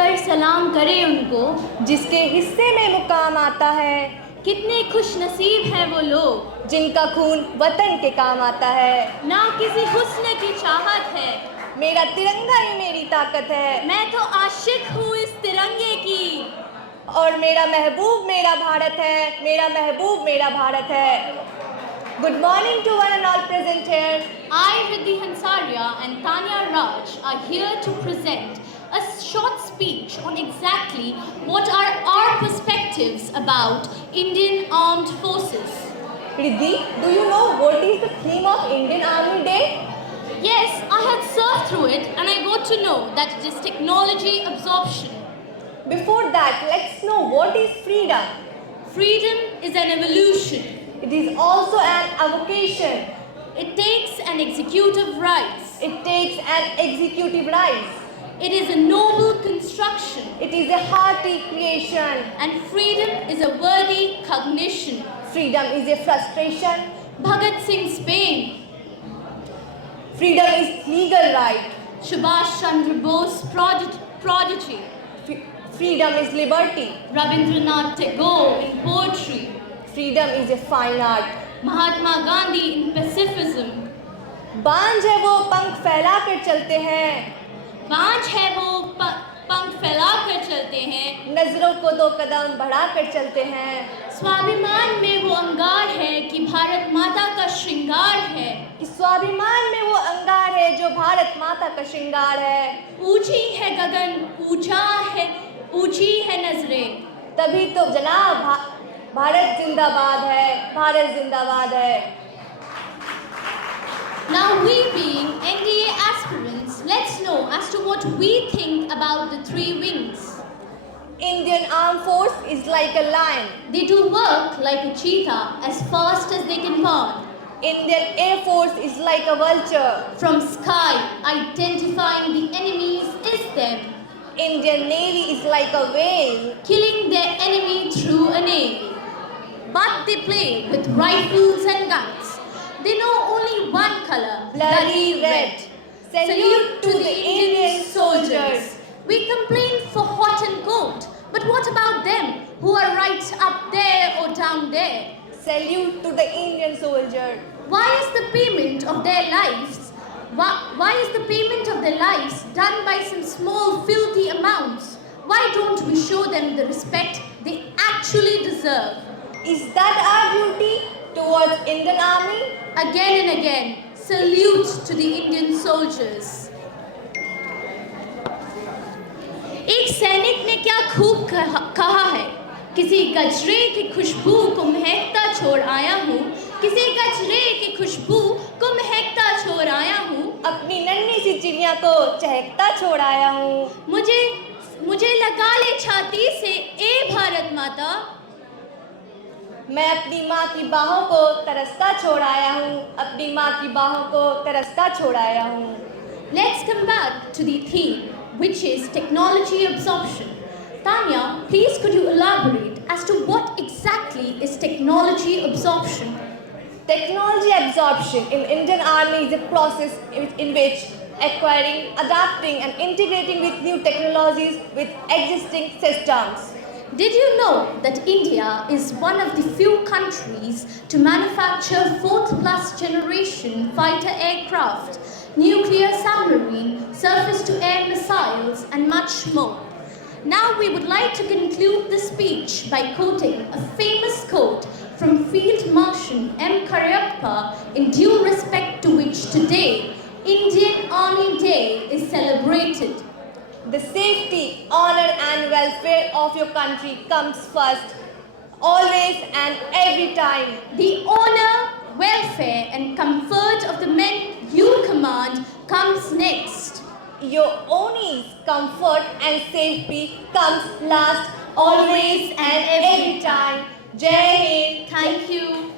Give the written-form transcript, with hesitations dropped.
झुककर सलाम करे उनको जिसके हिस्से में मुकाम आता है। कितने खुश नसीब हैं वो लोग जिनका खून वतन के काम आता है। ना किसी हुस्न की चाहत है, मेरा तिरंगा ही मेरी ताकत है। मैं तो आशिक हूँ इस तिरंगे की, और मेरा महबूब मेरा भारत है, मेरा महबूब मेरा भारत है। Good morning to one and all present here. I, Riddhi Hansaria and Tanya Raj are here to present a short speech on exactly what are our perspectives about Indian Armed Forces. Riddhi, do you know what is the theme of Indian Army Day? Yes, I had surfed through it and I got to know that it is technology absorption. Before that, let's know what is freedom. Freedom is an evolution. It is also an avocation. It takes an executive rights. It takes an executive rights. It is a noble construction. It is a hearty creation. And freedom is a worthy cognition. Freedom is a frustration. Bhagat Singh's pain. Freedom is legal right. Subhash Chandra Bose prodigy. Freedom is liberty. Rabindranath Tagore in poetry. Freedom is a fine art. Mahatma Gandhi in pacifism. बांझ है वो पंख फैला कर चलते हैं, बांझ है वो पंख फैला कर चलते हैं, नजरों को दो कदम बढ़ा कर चलते हैं। स्वाभिमान में वो अंगार है कि भारत माता का श्रृंगार है, कि स्वाभिमान में वो अंगार है जो भारत माता का श्रृंगार है। ऊंची है गगन, ऊंची है नजरें, तभी तो जनाब भारत जिंदाबाद है, भारत जिंदाबाद है। Now we being NDA aspirants, let's know as to what we think about the three wings. Indian Armed Force is like a lion. They do work like a cheetah as fast as they can run. Indian Air Force is like a vulture. From sky, identifying the enemies is them. Indian Navy is like a whale, killing their enemy through a nail. But they play with rifles and guns. They know only one color, bloody red. Salute to the Indian soldiers. We complain for hot and cold, but what about them who are right up there or down there? Salute to the Indian soldier. Why is the payment of their lives? Why is the payment of their lives done by some small filthy amounts? Why don't we show them the respect they actually deserve? Is that our duty towards Indian Army? Again and again, salute to the Indian soldiers. एक सैनिक ने क्या खूब कहा है, किसी गजरे की खुशबू को महकता छोड़ आया हूँ, किसी गजरे की खुशबू को महकता छोड़ आया हूँ, अपनी नन्ही सी चिड़िया को चहकता छोड़ आया हूँ। मुझे लगा ले छाती से ए भारत माता, मैं अपनी माँ की बाहों को तरसता छोड़ आया हूँ, अपनी माँ की बाहों को तरसता छोड़ आया हूँ। Let's come back to the theme, which is technology absorption. Tanya, please could you elaborate as to what exactly is technology absorption? Technology absorption in Indian Army is a process in which acquiring, adapting and integrating with new technologies with existing systems. Did you know that India is one of the few countries to manufacture 4th plus generation fighter aircraft, nuclear submarine, surface-to-air missiles and much more? Now we would like to conclude the speech by quoting a famous quote from Field Marshal M. Cariappa, in due respect to which today Indian Army Day is celebrated. The safety, honor and welfare of your country comes first, always and every time. The honor, welfare and comfort of the men you command comes next. Your own ease, comfort and safety comes last, always and every time. Jai Hind. Thank you.